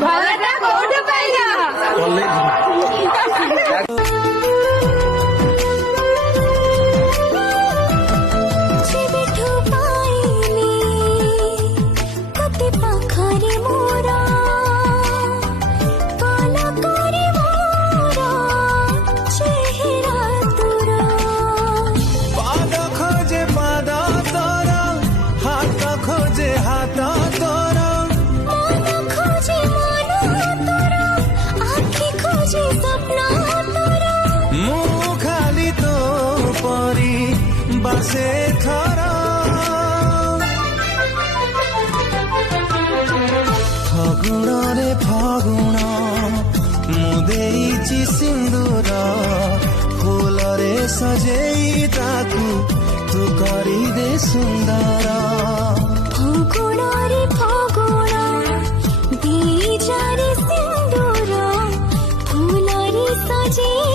ଭଲଟା କୋଉଠୁ ପାଇଲ? ଯେବେଠୁ ପାଇଲି ତତେ ପାଖରେ ମୋର ପଲକରେ ମୋର ଚେହେରା ତୋର पाद खोजे पाद तोर हाथ खोजे हाथ तोर মন খোঁজে মন তোর আখি খোঁজে স্বপ্ন তোর मु खाली तो परी बासे थर फगुण रे फगुण मु देइछि सिंदूर फूल रे सजेई ताकू तू करी दे सुंदर ଫଗୁଣରେ ଫଗୁଣ ଦେଇଯାରେ ସିନ୍ଦୁର ଫୁଲରେ ସଜେଇ